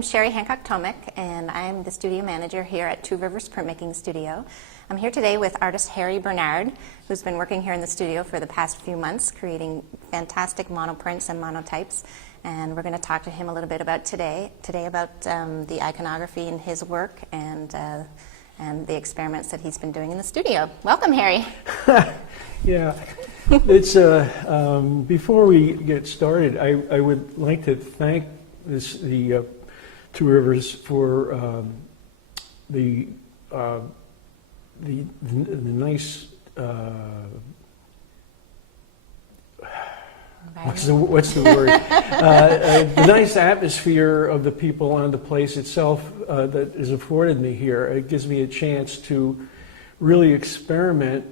I'm Sherri Hancock Tomek, and I'm the studio manager here at Two Rivers Printmaking Studio. I'm here today with artist Harry Bernard, who's been working here in the studio for the past few months, creating fantastic monoprints and monotypes. And we're going to talk to him a little bit about today about the iconography in his work and the experiments that he's been doing in the studio. Welcome, Harry. Yeah, it's before we get started, I would like to thank the Two Rivers for the nice. What's the word? The nice atmosphere of the people and the place itself that is afforded me here. It gives me a chance to really experiment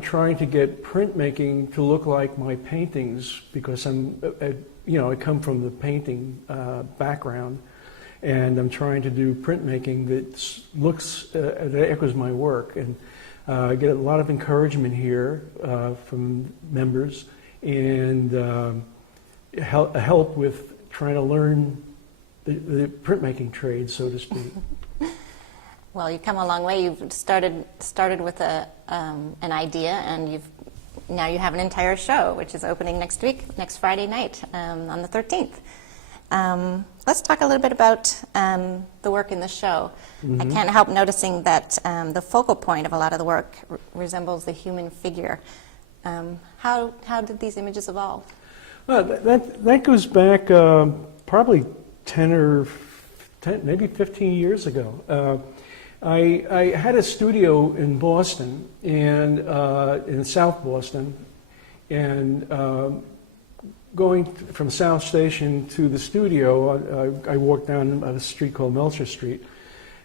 trying to get printmaking to look like my paintings, because I come from the painting background, and I'm trying to do printmaking that echoes my work, and I get a lot of encouragement here from members, and help with trying to learn the printmaking trade, so to speak. Well, you've come a long way. You've started with an idea, and now you have an entire show, which is opening next Friday night, on the 13th. Let's talk a little bit about the work in the show. Mm-hmm. I can't help noticing that the focal point of a lot of the work resembles the human figure. How did these images evolve? Well, that goes back probably 10 maybe 15 years ago. I had a studio in Boston, and in South Boston, and going from South Station to the studio, I walked down a street called Melcher Street,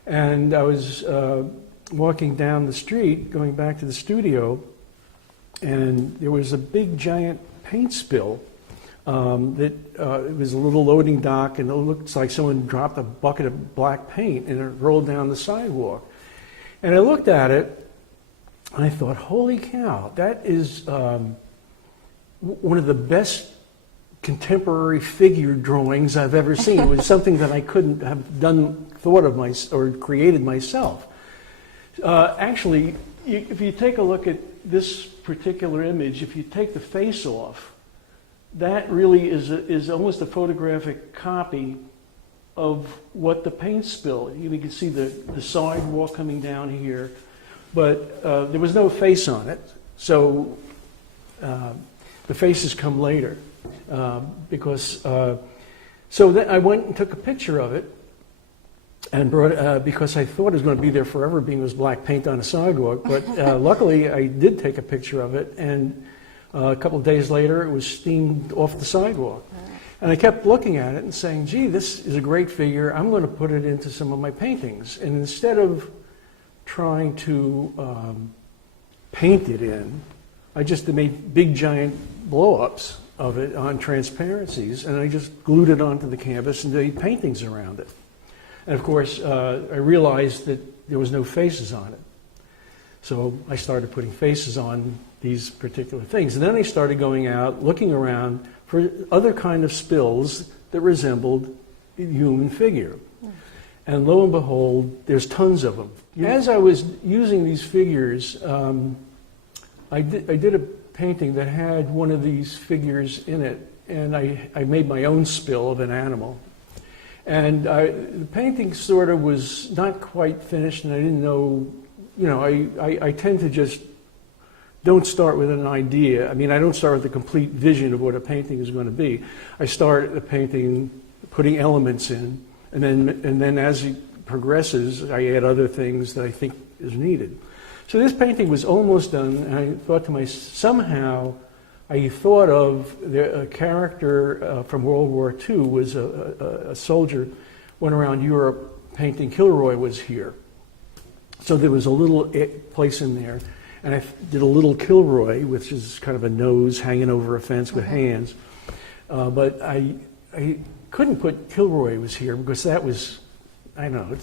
and I was walking down the street, going back to the studio, and there was a big giant paint spill. It was a little loading dock, and it looked like someone dropped a bucket of black paint and it rolled down the sidewalk. And I looked at it, and I thought, holy cow, that is one of the best contemporary figure drawings I've ever seen. It was something that I couldn't have thought of or created myself. Actually, if you take a look at this particular image, if you take the face off, that really is almost a photographic copy of what the paint spill. You can see the sidewalk coming down here, but there was no face on it. So the faces come later, because so then I went and took a picture of it and brought it, because I thought it was going to be there forever, being it was black paint on a sidewalk. But luckily, I did take a picture of it, and a couple of days later, it was steamed off the sidewalk. And I kept looking at it and saying, gee, this is a great figure. I'm going to put it into some of my paintings. And instead of trying to paint it in, I just made big, giant blow-ups of it on transparencies, and I just glued it onto the canvas and made paintings around it. And of course, I realized that there was no faces on it. So I started putting faces on these particular things. And then I started going out, looking around for other kind of spills that resembled the human figure. And lo and behold, there's tons of them. As I was using these figures, I did a painting that had one of these figures in it, and I made my own spill of an animal. And the painting sort of was not quite finished, and I didn't know, I tend to just don't start with an idea. I mean, I don't start with a complete vision of what a painting is going to be. I start the painting putting elements in, and then as it progresses, I add other things that I think is needed. So this painting was almost done, and I thought to myself, somehow I thought of a character from World War II, was a soldier, went around Europe painting. Kilroy was here. So there was a little place in there. And I did a little Kilroy, which is kind of a nose hanging over a fence with hands. But I couldn't put Kilroy was here, because that was, I don't know,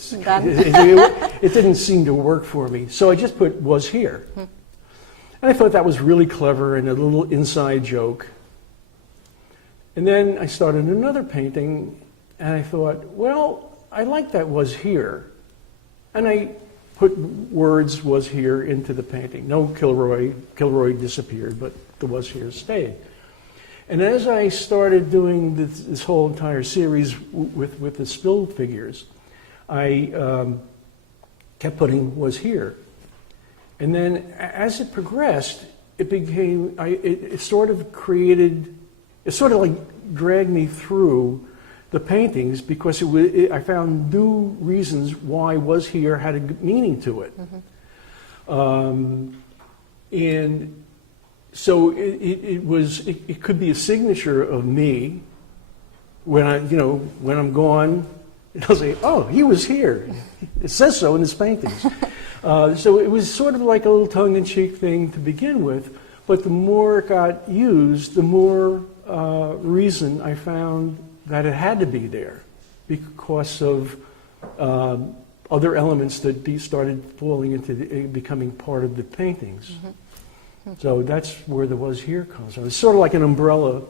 it didn't seem to work for me. So I just put was here. And I thought that was really clever and a little inside joke. And then I started another painting, And I thought, well, I like that was here. And I put words was here into the painting. No Kilroy. Kilroy disappeared, but the was here stayed. And as I started doing this whole entire series with the spill figures, I kept putting was here. And then as it progressed, it became, it sort of created, it sort of like dragged me through the paintings because I found new reasons why was here had a meaning to it. And so it could be a signature of me when when I'm gone. I'll say, oh, he was here. It says so in his paintings. So it was sort of like a little tongue-in-cheek thing to begin with, but the more it got used, the more reason I found that it had to be there because of other elements that started falling into becoming part of the paintings. So that's where the was here comes from. It's sort of like an umbrella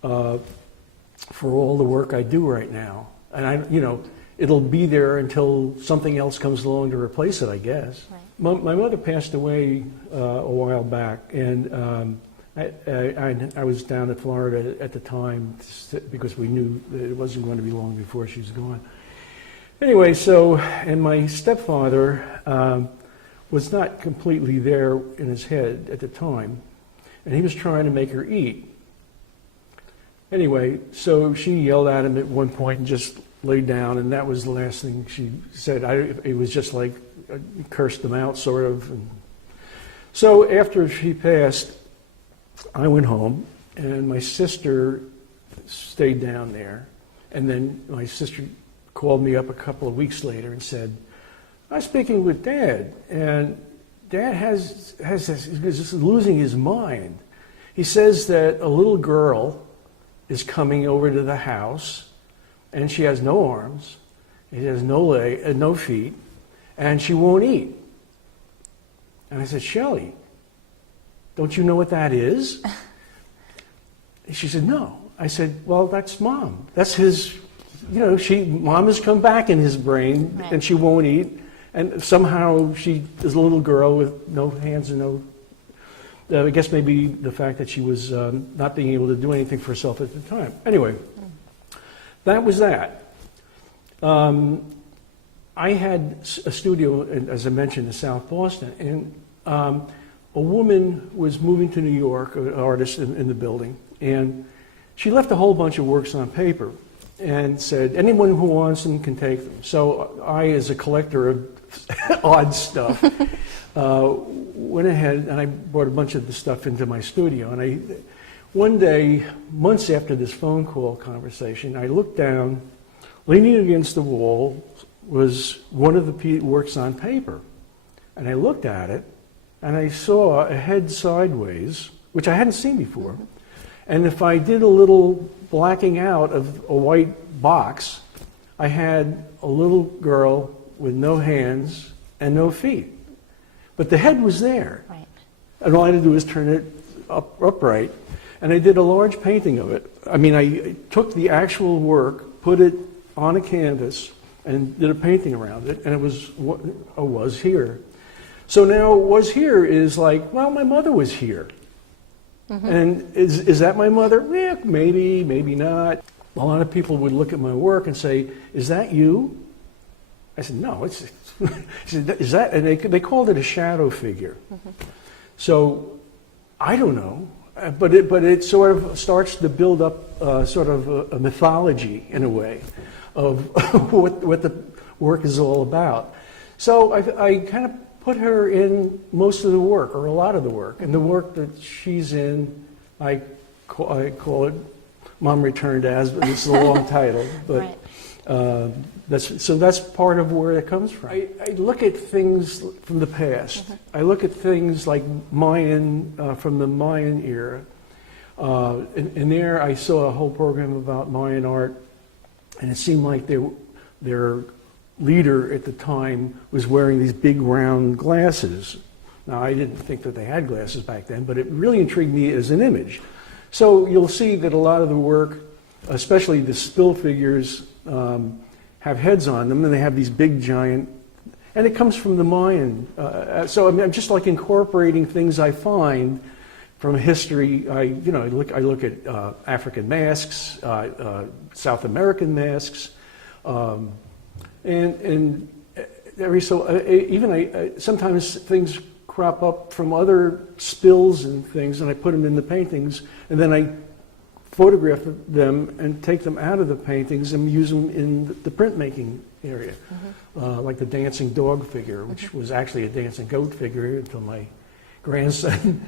for all the work I do right now. And it'll be there until something else comes along to replace it, I guess. Right. My mother passed away a while back, and I was down in Florida at the time because we knew that it wasn't going to be long before she was gone. Anyway, and my stepfather was not completely there in his head at the time, and he was trying to make her eat. Anyway, so she yelled at him at one point and just laid down, and that was the last thing she said. It was just like cursed him out, sort of. And so after she passed, I went home, and my sister stayed down there, and then my sister called me up a couple of weeks later and said, "I'm speaking with Dad, and Dad is just losing his mind. He says that a little girl is coming over to the house, and she has no arms, and she has no feet, and she won't eat." And I said, "Shelley, don't you know what that is?" She said, "No." I said, "Well, that's Mom. That's his, Mom has come back in his brain, right, and she won't eat. And somehow she is a little girl with no hands and no, I guess maybe the fact that she was not being able to do anything for herself at the time." Anyway, that was that. I had a studio, as I mentioned, in South Boston, and a woman was moving to New York, an artist in the building, and she left a whole bunch of works on paper and said, anyone who wants them can take them. So I, as a collector of odd stuff, went ahead and I brought a bunch of the stuff into my studio. And one day, months after this phone call conversation, I looked down, leaning against the wall was one of the works on paper. And I looked at it, and I saw a head sideways, which I hadn't seen before. And if I did a little blacking out of a white box, I had a little girl with no hands and no feet. But the head was there. Right. And all I had to do was turn it upright. And I did a large painting of it. I mean, I took the actual work, put it on a canvas, and did a painting around it, and it was here. So now was here is like, well, my mother was here. And is that my mother? Yeah, maybe, maybe not. A lot of people would look at my work and say, "Is that you?" I said, "No, it's." Is that? And they called it a shadow figure. So I don't know, but it sort of starts to build up sort of a mythology in a way of what the work is all about. So I kind of put her in most of the work, or a lot of the work. And the work that she's in, I call it Mom Returned As, but it's a long title. But right. That's part of where it comes from. I look at things from the past. I look at things like Mayan, from the Mayan era. And there I saw a whole program about Mayan art, and it seemed like their leader at the time was wearing these big round glasses. Now, I didn't think that they had glasses back then, but it really intrigued me as an image. So you'll see that a lot of the work especially the spill figures, have heads on them, and they have these big giant, and it comes from the Mayan. So I'm just like incorporating things I find from history. I look at African masks, South American masks, and every so even sometimes things crop up from other spills and things, and I put them in the paintings, and then I photograph them and take them out of the paintings and use them in the printmaking area, like the dancing dog figure, which was actually a dancing goat figure until my grandson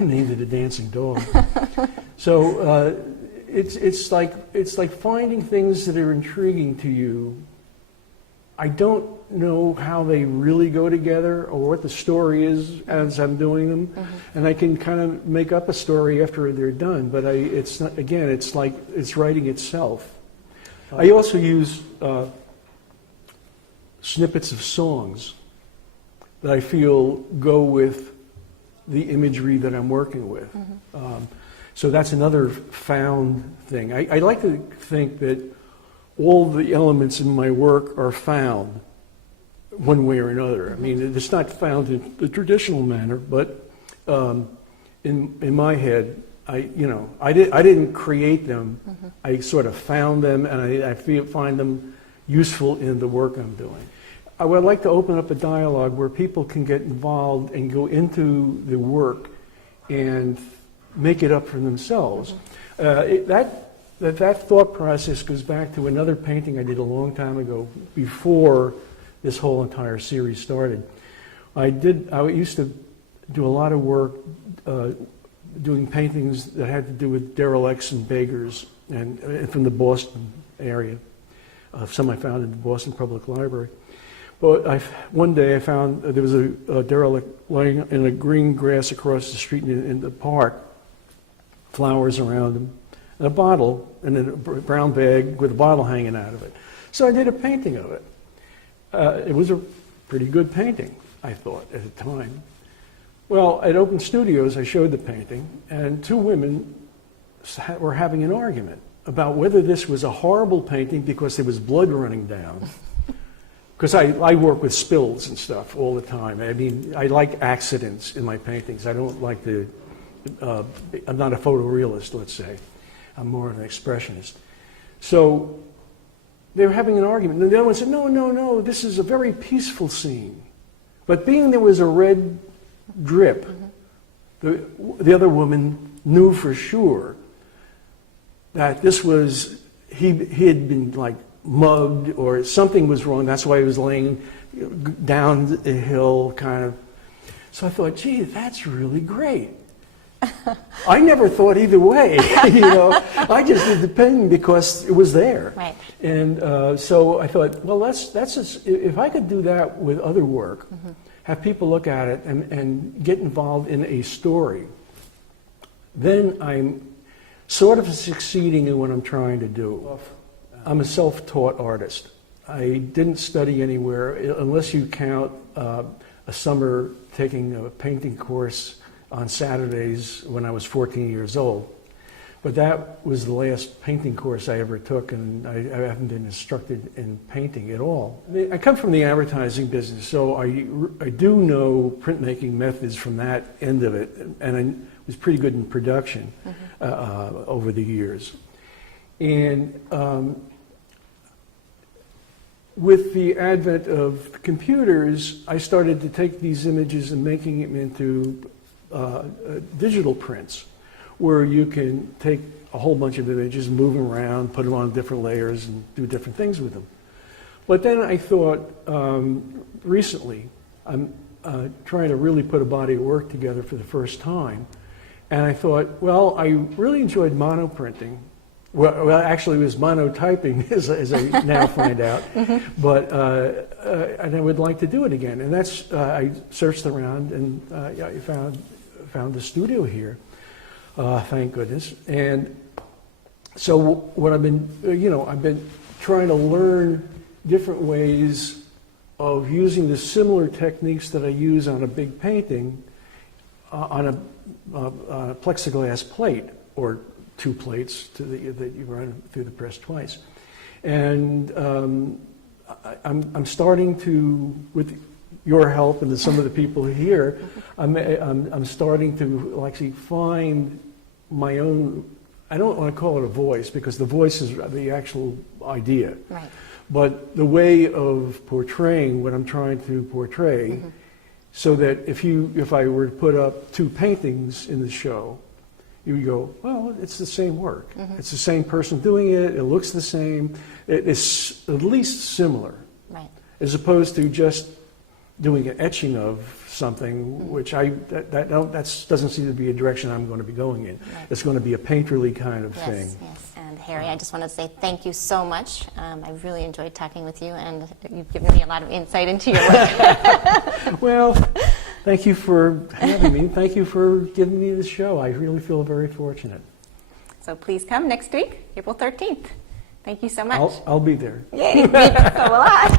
named it a dancing dog. So it's like finding things that are intriguing to you. I don't know how they really go together or what the story is as I'm doing them, and I can kind of make up a story after they're done. But it's not, again, it's like it's writing itself. I also use snippets of songs that I feel go with the imagery that I'm working with. So that's another found thing. I like to think that all the elements in my work are found one way or another. I mean, it's not found in the traditional manner, but in my head, I didn't create them. I sort of found them, and I find them useful in the work I'm doing. I would like to open up a dialogue where people can get involved and go into the work and make it up for themselves. That thought process goes back to another painting I did a long time ago, before this whole entire series started. I used to do a lot of work doing paintings that had to do with derelicts and beggars, and from the Boston area. Some I found in the Boston Public Library. But one day I found there was a derelict laying in a green grass across the street in the park, flowers around him, and a bottle, and then a brown bag with a bottle hanging out of it. So I did a painting of it. It was a pretty good painting, I thought, at the time. Well, at Open Studios, I showed the painting, and two women were having an argument about whether this was a horrible painting because there was blood running down. Because I work with spills and stuff all the time. I mean, I like accidents in my paintings. I don't like I'm not a photorealist, let's say. I'm more of an expressionist. So they were having an argument. And the other one said, no, this is a very peaceful scene. But being there was a red drip, the other woman knew for sure that this was, he had been like mugged or something was wrong. That's why he was laying down the hill kind of. So I thought, gee, that's really great. I never thought either way, I just did the painting because it was there. Right. And so I thought, well, that's just, if I could do that with other work, have people look at it and get involved in a story, then I'm sort of succeeding in what I'm trying to do. I'm a self-taught artist. I didn't study anywhere, unless you count a summer taking a painting course on Saturdays when I was 14 years old. But that was the last painting course I ever took, and I haven't been instructed in painting at all. I come from the advertising business, so I do know printmaking methods from that end of it, and I was pretty good in production over the years. And with the advent of computers, I started to take these images and making them into digital prints, where you can take a whole bunch of images, move them around, put them on different layers, and do different things with them. But then I thought, recently, I'm trying to really put a body of work together for the first time, and I thought, well, I really enjoyed monoprinting. Well, actually, it was monotyping, as I now find out. But and I would like to do it again. And that's I searched around and I found the studio here. Thank goodness. And so what I've been, I've been trying to learn different ways of using the similar techniques that I use on a big painting on a plexiglass plate or 2 plates that you run through the press twice. And I'm starting to, with your help and some of the people here, I'm starting to actually find my own. I don't want to call it a voice, because the voice is the actual idea. Right. But the way of portraying what I'm trying to portray, so that if I were to put up 2 paintings in the show, you would go, well, it's the same work. It's the same person doing it. It looks the same. It's at least similar, Right. as opposed to just doing an etching of something, which that doesn't seem to be a direction I'm going to be going in. Right. It's going to be a painterly kind of thing. Yes. And Harry, I just want to say thank you so much. I really enjoyed talking with you, and you've given me a lot of insight into your work. Well, thank you for having me. Thank you for giving me this show. I really feel very fortunate. So please come next week, April 13th. Thank you so much. I'll be there. Yay, so will I.